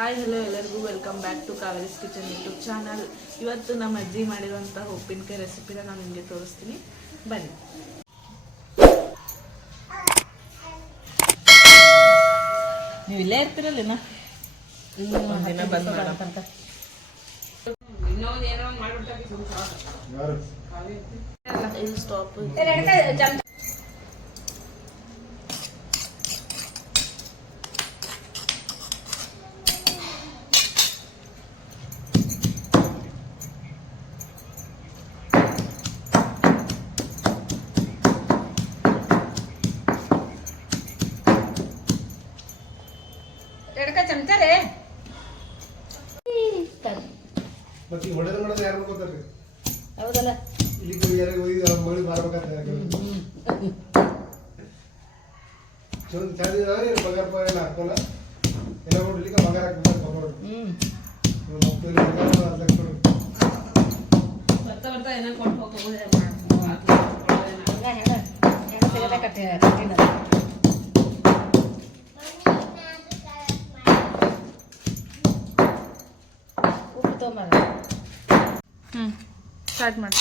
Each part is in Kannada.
ಹಾಯ್ ಹಲೋ ಎಲ್ಲರಿಗೂ. Welcome back to Kaveri's kitchen YouTube channel ಇವತ್ತು ನಮ್ಮ ಅಜ್ಜಿ ಮಾಡಿರುವಂಥ ಉಪ್ಪಿನಕಾಯಿ ರೆಸಿಪಿನ ನಾನು ನಿಮಗೆ ತೋರಿಸ್ತೀನಿ. ಬನ್ನಿ. ನೀವು ಇಲ್ಲೇ ಇರ್ತೀರಲ್ಲ ಇನ್ನೊಂದೇನೋ ಮಾಡ್ಬಿಟ್ಟು ಮಾಡೋ ಇದು ಸ್ಟಾಪ್ ಮತ್ತೆ ಈ ಹೊಡೆದ ಮಾಡೋದು ಯಾರು ಮಾಡ್ಕೋತಾರ್ರಿ ಹೌದಲ್ಲ ಇಲ್ಲಿ ಯಾರಿಗೆ ಹೋಗಿ ಅವ್ರ ಮಗಳಿಗೆ ಮಾರ್ಬೇಕಂತ ಚಂದ ಚಂದ ಇದಾವ್ರಿ ಬಂಗಾರ ಪ ಎಲ್ಲ ಹಾಕೋಲ್ಲ ಎಲ್ಲ ನೋಡ್ಲಿಕ್ಕೆ ಬಂಗಾರ ಹಾಕ್ಬಿಟ್ಟು ಕೊಡ್ರಿ. ಬರ್ತಾ ಬರ್ತಾ ಏನೋ ಕೊಟ್ಟು ಹೋಗ್ಬೋದು ಹಂಗ ಹೆಂಗ ಹೆಂಗ ಕಟ್ಟಿನ ಉಪ್ಪು ತೊಗೊಂಬರ ಹ್ಞೂ ಸ್ಟಾರ್ಟ್ ಮಾಡಿ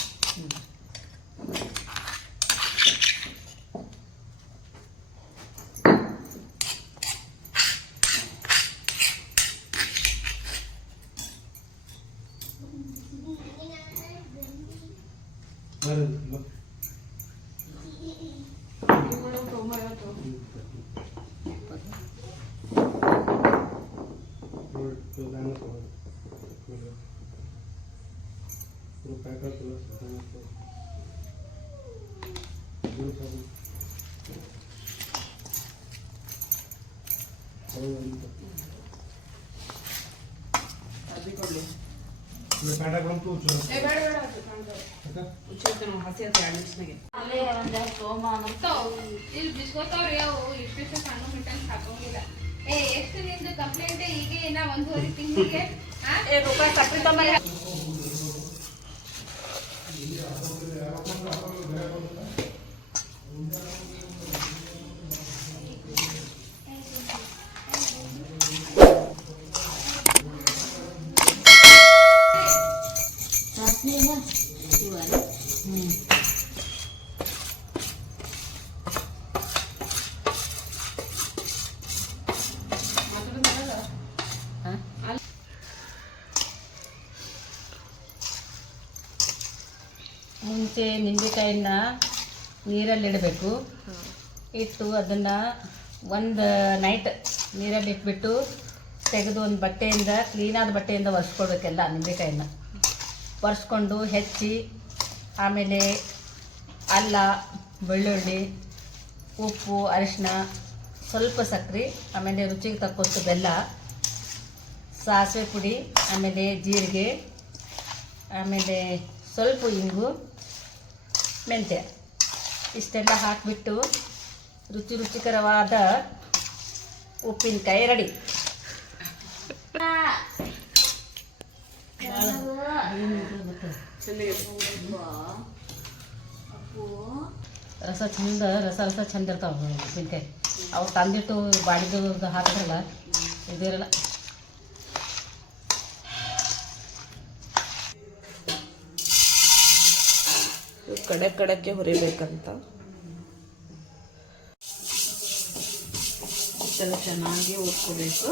ಬರ್ರಿ, ಮ- ನೋಡಿ, ಇದು ನಾನು ತಗೊಳ್ಳಿ. ಇದು. ಇದು ಪ್ಯಾಕ್ ಹಾಕಿಲ್ಲ, ನಾನು ತಗೊಳ್ಳಿ. ಇದು ತಗೊಳ್ಳಿ. ಹೌದು, ಅಂತ. ಇದು ಪ್ಯಾಕ್ ಹಾಕೊಂಡು ಕೂರ್ಚು. ಅಕ್ಕ? ಅಲ್ಲೇ ಒಂದ್ ಎರಡು ತೊಗೊಂಬ ಇಲ್ಲಿ ಬಿಸ್ಕೋತಾವ್ರಿ ಅವು ಇಷ್ಟಿಷ್ಟು ಸಣ್ಣ ಮಿಠಾಯಿ ಹಾಕೋಂಗಿಲ್ಲ ಏ ಎಷ್ಟು ನಿಂದು ಕಂಪ್ಲೇಂಟ್ ಈಗ ಇನ್ನ ಒಂದೂವರೆ ತಿಂಗಳಿಗೆ ರೂಪಾಯಿ ಮುಂಚೆ ನಿಂಬೆಕಾಯಿನ ನೀರಲ್ಲಿಡಬೇಕು. ಇಟ್ಟು ಅದನ್ನು ಒಂದು ನೈಟ್ ನೀರಲ್ಲಿ ಇಟ್ಬಿಟ್ಟು ತೆಗೆದು ಒಂದು ಬಟ್ಟೆಯಿಂದ ಕ್ಲೀನಾದ ಬಟ್ಟೆಯಿಂದ ಒರೆಸ್ಕೊಳ್ಬೇಕೆಲ್ಲ ನಿಂಬೆಕಾಯಿನ. ಒರೆಸ್ಕೊಂಡು ಹೆಚ್ಚಿ, ಆಮೇಲೆ ಅಲ್ಲ, ಬೆಳ್ಳುಳ್ಳಿ, ಉಪ್ಪು ಅರಿಶಿನ ಸ್ವಲ್ಪ ಸಕ್ಕರೆ ಆಮೇಲೆ ರುಚಿಗೆ ತಕ್ಕಷ್ಟು ಬೆಲ್ಲ, ಸಾಸಿವೆ ಪುಡಿ, ಆಮೇಲೆ ಜೀರಿಗೆ, ಆಮೇಲೆ ಸ್ವಲ್ಪ ಇಂಗು ಮೆಂತ್ಯ. ಇಷ್ಟೆಲ್ಲ ಹಾಕಿಬಿಟ್ಟು ರುಚಿ ರುಚಿಕರವಾದ ಉಪ್ಪಿನಕಾಯಿ ರೆಡಿ. ರಸ ಚಂದ, ರಸ ರಸ ಚಂದ ಇರ್ತಾವ ಉಪ್ಪಿನಕಾಯಿ. ಅವು ತಂದಿಟ್ಟು ಬಾಡಿಗೆ ಹಾಕಿದ್ರಲ್ಲ, ಇದಿರಲ್ಲ. ಕಡೆ ಕಡಕ್ಕೆ ಹುರಿಬೇಕಂತ. ಚೆನ್ನಾಗಿ ಹುರ್ಕೋಬೇಕು.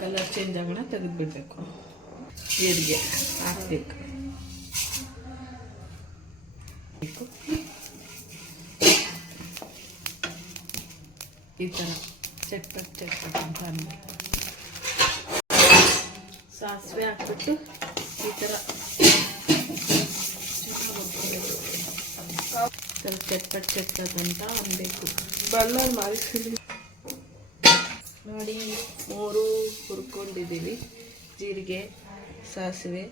ಕಲರ್ ಚೇಂಜ್ ಆಗೋಣ ತೆಗೆದುಬಿಡ್ಬೇಕು. ಜೀರಿಗೆ ಹಾಕ್ಬೇಕು. ಈ ಥರ ಚಟ್ಪಟ್ ಚಟ್ಪಟ್ ಅಂತ ಅನ್ಬೇಕು. ಹಾಕ್ಬಿಟ್ಟು ಈ ಥರ ಸ್ವಲ್ಪ ಚಟ್ಪಟ್ ಚಟ್ಪಟ್ ಅಂತ ಅನ್ಬೇಕು ಬಣ್ಣ ಮಾಡಿಸಿಲಿ ನೋಡಿ ಮೂರು ಹುರ್ಕೊಂಡಿದ್ದೀವಿ. ಜೀರಿಗೆ ಸಾಸಿವೆ.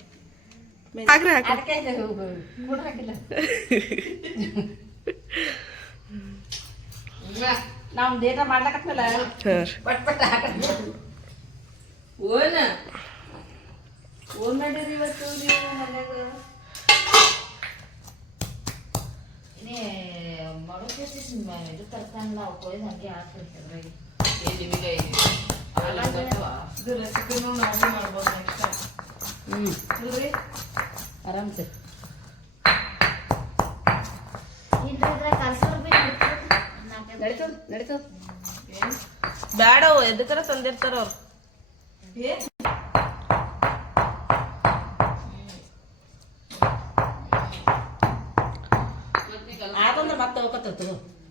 ನಾವು ದೇಟ ಓನ ಮಾಡಿರಿ ಇವತ್ತು ನೀವು ಮನ್ಯಾಗ? ನೀ ಮಾಡೋಕೆ ಇದು ತರ್ತಾನಲ್ಲ ಅವು ಕೊಯ್ದು ಹಂಗೆ ಹಾಕ್ಬಿಡ್ತಾರೆ ಇದು ರೆಸಿಪಿನೂ ನಾವು ಮಾಡ್ಬೋದು ನೆಕ್ಸ್ಟ್ ಹ್ಞೂ ಇಲ್ರಿ? ಆರಾಮ್ಸೆ ನಡೀತದ ನಡೀತದ ಬ್ಯಾಡ ಎದಕ್ಕರ ತಂದಿರ್ತಾರ ಅವ್ರು?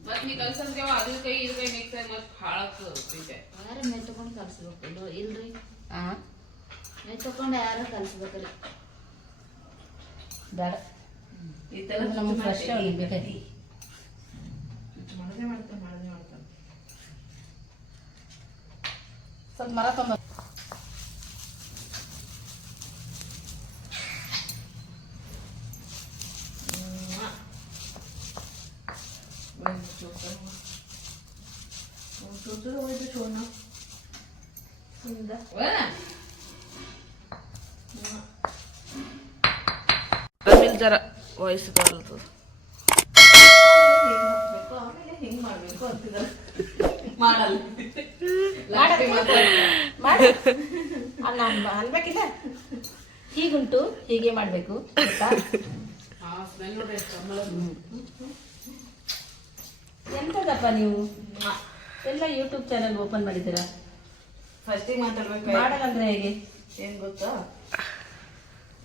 ಮತ್ ನೀ ಕಲ್ಸಂದ್ರೇವ ಅದ್ರ ಕೈ ಇದ್ರ ಕೈ ಮಿಕ್ಸ್ ಆಗಿ ಮತ್ ಹಾಳಾಗ್ತದ ಉಪ್ಪಿನಕಾಯಿ ಯಾರು ಮೇ ತಗೊಂಡು ಕಲಿಸ್ಬೇಕು ಇದು? ಇಲ್ರಿ? ಹಾಂ ಮೇ ತಗೊಂಡು ಯಾರು ಕಲಿಸ್ಬೇಕ್ರಿ ಬೇಡ. ಈ ತರ ನಮಗೆ ಫ್ರೆಶ್ ಬೇಕಾಗಿ ಮಾಡದೆ ಮಾಡ್ತಾನೆ ಮಾಡದೆ ಮಾಡ್ತಾನೆ. ಸ್ವಲ್ಪ ಮರ ತೊಂಬ ರಮಿಲ್ ಜರ ವಾಯ್ಸ್ ಬರಲ್ತದ ಹಿಂಗ್ ಮಾಡ್ಬೇಕು ಅಂತಿದ್ದಾರೆ ಮಾಡಲ್ಲ ಅಲ್ಲ ಅನ್ಬೇಕಿಲ್ಲ ಹೀಗುಂಟು ಹೀಗೆ ಮಾಡಬೇಕು ಎಂತದಪ್ಪ ನೀವು? ಎಲ್ಲ ಯೂಟ್ಯೂಬ್ ಚಾನಲ್ ಓಪನ್ ಮಾಡಿದ್ದೀರಾ? ಫಸ್ಟಿಗೆ ಮಾತಾಡ್ಬೇಕು. ಮಾಡಲ್ಲಂದ್ರೆ ಹೇಗೆ? ಏನ್ ಗೊತ್ತಾ?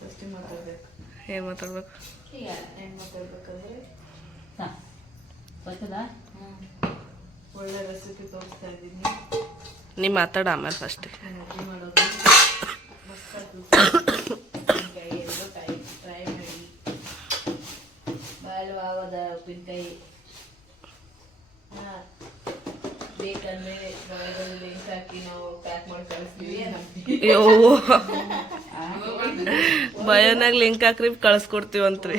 ಫಸ್ಟಿಗೆ ಮಾತಾಡ್ಬೇಕು. ಏನ್ ಮಾತಾಡ್ಬೇಕು. ಏನ್ ಮಾತಾಡ್ಬೇಕಂದ್ರೆ ಹಾಂ ಗೊತ್ತದಾ ಒಳ್ಳೆ ರೆಸಿಪಿ ತೋರಿಸ್ತಾ ಇದ್ದೀನಿ. ನೀವು ಮಾತಾಡ ಆಮೇಲೆ ಫಸ್ಟ್ ಅಡುಗೆ ಮಾಡೋದು. ಟ್ರೈ ಮಾಡಿ ಬಾಳವಾಗದ ಉಪ್ಪಿನಕಾಯಿ. ಬೇಕಂದ್ರೆ ಲಿಂಕ್ ಹಾಕಿ ನಾವು ಪ್ಯಾಕ್ ಮಾಡಿ ಕಳಿಸ್ತೀವಿ ಬಯೋನಾಗ ಲಿಂಕ್ ಹಾಕ್ರಿ ಕಳಿಸ್ಕೊಡ್ತೀವಂತ್ರಿ.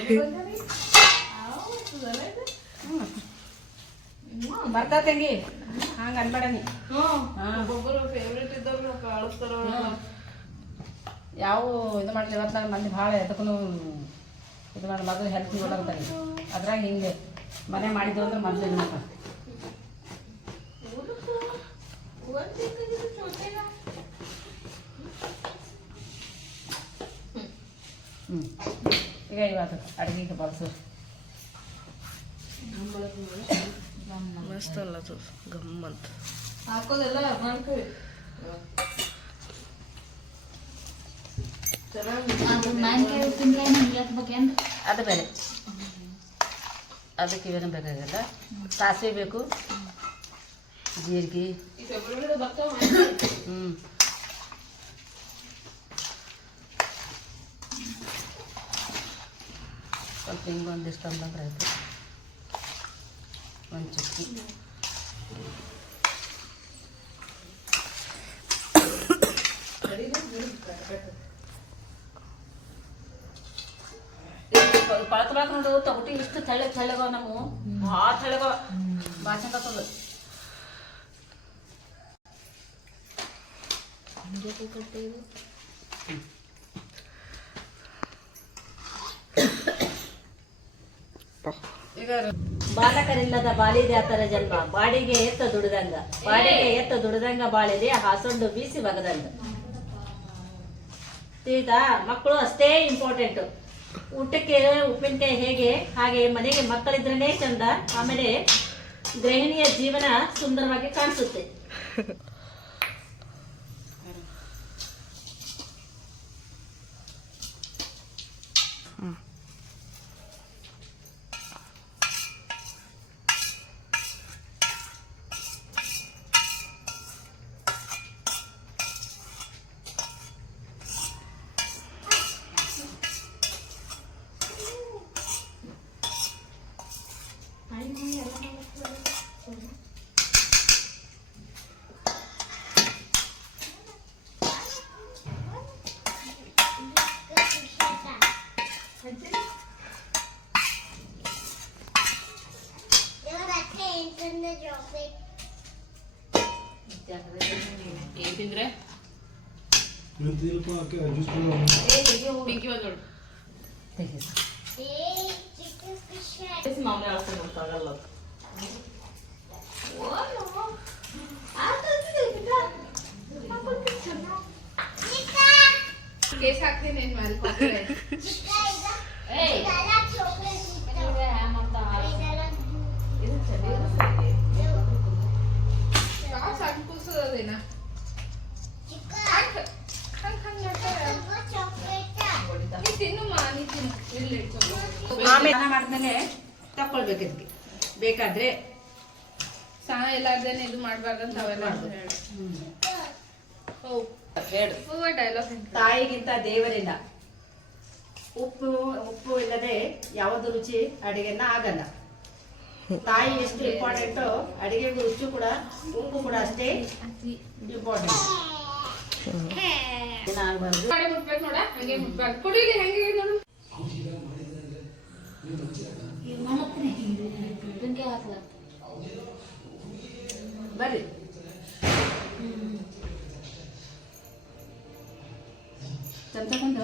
ಬರ್ತಾ ತಂಗಿ. ಹಂಗೆ ಅನ್ಬೇಡ ನೀ. ಒಬ್ಬೊಬ್ಬರು ಫೇವ್ರೇಟ್ ಇದ್ದವ್ರು ಕಳಿಸ್ತಾರ ಯಾವ ಇದು ಮಾಡ್ಲಿ ಇವತ್ತು ಮಂದಿ ಭಾಳ ಎದಕ್ಕೂ ಇದು ಮಾಡಿ ಮೊದಲು ಹೆಲ್ತ್ ನೋಡಂತಾರೆ ಅದ್ರಾಗ ಹಿಂಗೆ ಮನೆ ಮಾಡಿದ್ದು ಅಂದ್ರೆ ಮೊದಲು ಇದು ಮಾಡ್ತಾರೆ ಹ್ಞೂ ಈಗ ಇವತ್ತು ಅಡುಗೆಗೆ ಬಳಸು ಮಸ್ತ್ ಅಲ್ಲ ಅದು. ಗಮ್ಮಂತ. ಹಾಕೋದೆಲ್ಲ ಮಾಡ್ಕೊಳ್ಳಿ. ಅದು ಬೇರೆ. ಅದಕ್ಕೆ ಏನು ಬೇಕಾಗಿಲ್ಲ. ಸಾಸಿವೆ ಬೇಕು. ಜೀರಿಗೆ ಈ ಫೆಬ್ರವರಿ ಬರ್ತಾವ ಹ್ಞೂ ಸ್ವಲ್ಪ ಹಿಂಗೆ ಒಂದಿಷ್ಟು ತಂದಂದ್ರೆ ಆಯ್ತು ಒಂದು ಚುಕ್ಕಿ ಪಳಕ ಪಳಕ ನೋಡು ತಗೊಟ್ಟಿ ಇಷ್ಟು ತೆಳ್ಳಗೆ ತೆಳ್ಳಗವ ನಾವು ಭಾಳ ತೆಳ್ಳಗವ ಭಾಳ ಚಂದ ಬಾಲಕರಿಲ್ಲದ ಬಾಲಿದೆ ಆತರ ಜನ್ಮ. ಬಾಡಿಗೆ ಎತ್ತ ದುಡಿದಂಗ. ಬಾಡಿಗೆ ಎತ್ತ ದುಡಿದಂಗ ಬಾಳಿದೆ ಹಾಸೊಂಡು ಬೀಸಿ ಬಗದಂಗ ಈಗ ಮಕ್ಕಳು ಅಷ್ಟೇ ಇಂಪಾರ್ಟೆಂಟ್ ಊಟಕ್ಕೆ ಉಪ್ಪಿನಕಾಯಿ ಹೇಗೆ? ಹಾಗೆ ಮನೆಗೆ ಮಕ್ಕಳಿದ್ರೇ ಚಂದ. ಆಮೇಲೆ ಗೃಹಿಣಿಯ ಜೀವನ ಸುಂದರವಾಗಿ ಕಾಣಿಸುತ್ತೆ. ಏನ್ ತಿಂದ್ರೆ? ಜ್ಯೂಸ್ ಪಿಂಕಿ ಬಂದ್ ನೋಡು. ತೆಗಿ ಮಾಮೂಲಿ ಅಳ್ಕೊಂಡು ಗೊತ್ತಾಗಲ್ಲ ಅದು. ಕೇಸ್ ಹಾಕ್ತೀನಿ, ಏನ್ ಮಾಡ್ಕೊತಾರೆ ಸ್ನಾನ ಮಾಡಿದ್ಮೇಲೆ ತಕೊಳ್ಬೇಕು ಇದಕ್ಕೆ. ಬೇಕಾದ್ರೆ ಸ್ನಾನ ಇಲ್ಲಾರ್ದೇನೆ ಇದು ಮಾಡಬಾರ್ದಂತ ಅವೆಲ್ಲ ಹೇಳು. ಹೌ. ಹೇಳು. ಹೂವ ಡೈಲಾಗ್ ತಾಯಿಗಿಂತ ದೇವರಿಲ್ಲ. ಉಪ್ಪು ಉಪ್ಪು ಇಲ್ಲದೆ ಯಾವುದು ರುಚಿ ಅಡಿಗೆನ ಆಗಲ್ಲ. ತಾಯಿ ಎಷ್ಟು ಇಂಪಾರ್ಟೆಂಟು ಅಡಿಗೆಗೂ ರುಚಿ ಕೂಡ ಉಪ್ಪು ಕೂಡ ಅಷ್ಟೇ ಇಂಪಾರ್ಟೆಂಟ್ ಆಗಬಾರ್ದು ಕುಡಿಲಿ ಮುಟ್ಬೇಕು ನೋಡ ಹಂಗೆ ನೋಡು ಬರ್ರಿ. ಕೊಂಡು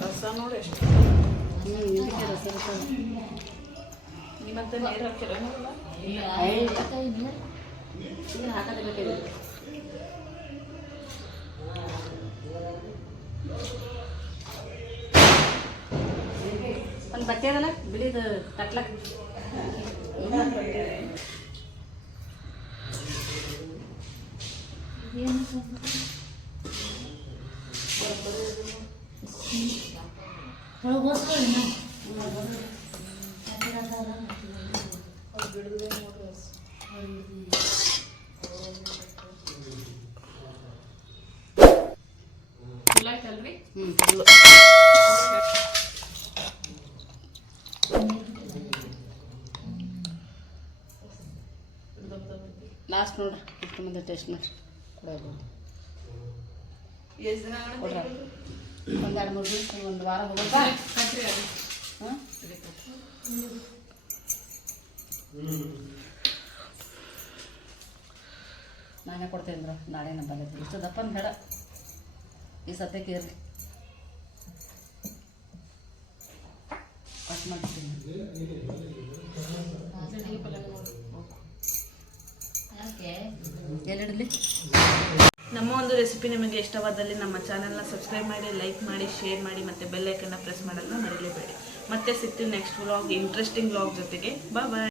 ರಸ ನೋಡಿ ಎಷ್ಟು ರಸ. ನಿಮ್ಮಂತ ನೀರು ಹಾಕಿರೋ ಹಾಕೋದೇ ಬಟ್ಟೆ ಅದಲ್ಲ ಬಿಳಿದು ತಟ್ಲಕ್ ಫುಲ್ ಲಾಸ್ಟ್ ನೋಡ್ರಿ ಇಷ್ಟು ಮುಂದೆ ಟೇಸ್ಟ್ ಮಾಡಿ ಕೊಡಬಹುದು ಒಂದು ಎರಡು ಮೂರು ದಿವಸ ಒಂದು ವಾರ ಹೋಗೋದಾ. ಹಾಂ? ನಾನೇ ಕೊಡ್ತೇನೆ ನಾಳೆ ನಮ್ಮ ಬಂದಿದ್ದೀನಿ ಇಷ್ಟು ದಪ್ಪನ ಬೇಡ ಈ ಸದ್ಯಕ್ಕೆ ಇರಲಿ. ಕಟ್ ಮಾಡ್ತೀನಿ. ಎಲ್ಲಿಡಲಿ ನಮ್ಮ ಒಂದು ರೆಸಿಪಿ ನಿಮಗೆ ಇಷ್ಟವಾದಲ್ಲಿ ನಮ್ಮ ಚಾನೆಲ್ನ ಸಬ್ಸ್ಕ್ರೈಬ್ ಮಾಡಿ ಲೈಕ್ ಮಾಡಿ ಶೇರ್ ಮಾಡಿ ಮತ್ತು ಬೆಲ್ ಐಕನ್ನ ಪ್ರೆಸ್ ಮಾಡೋದನ್ನ ಮರೀಲೇಬೇಡಿ. ಮತ್ತೆ ಸಿಗ್ತೀವಿ ನೆಕ್ಸ್ಟ್ ವ್ಲಾಗ್ ಇಂಟ್ರೆಸ್ಟಿಂಗ್ ವ್ಲಾಗ್ ಜೊತೆಗೆ. Bye bye